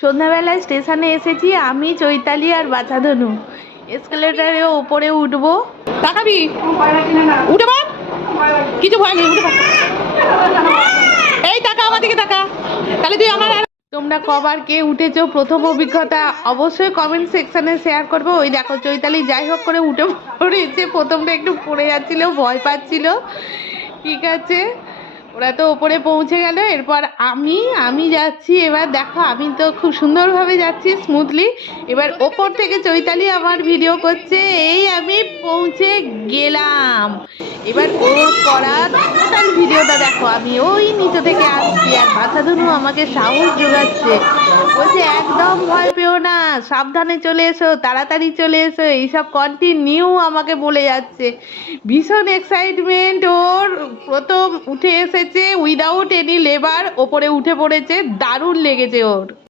সন্ধ্যাবেলায় স্টেশনে এসেছি আমি, চৈতালি আর বাছাধনু। এসকেলেটারে ওপরে উঠবো। তাকাবি, উঠে পড়, কিছু ভয় নেই, উঠে পড়। এই টাকা আমার দিকে টাকা, তাহলে তুই আমার। তোমরা কবার কে উঠেছো, প্রথম অভিজ্ঞতা অবশ্যই কমেন্ট সেকশনে শেয়ার করবো। ওই দেখো চৈতালি যাই হোক করে উঠে পড়েছে। প্রথমটা একটু পড়ে যাচ্ছিল, ভয় পাচ্ছিল। ঠিক আছে, ওরা তো ওপরে পৌঁছে গেল। এরপর আমি যাচ্ছি। এবার দেখো আমি তো খুব সুন্দরভাবে যাচ্ছি, স্মুথলি। এবার ওপর থেকে চৈতালি আমার ভিডিও করছে। এই আমি পৌঁছে গেলাম। এবার ওর করা টোটাল ভিডিওটা দেখো। আমি ওই নিচে থেকে আসছি আর বাছাধনু আমাকে সাহস জোগাচ্ছে, বলছে একদম ভয় পেও না, সাবধানে চলে এসো, তাড়াতাড়ি চলে এসো, এইসব কন্টিনিউ আমাকে বলে যাচ্ছে। ভীষণ এক্সাইটমেন্ট ওর। প্রথম উঠে এসেছে উইদাউট এনি লেবার, ওপরে উঠে পড়েছে, দারুণ লেগেছে ওর।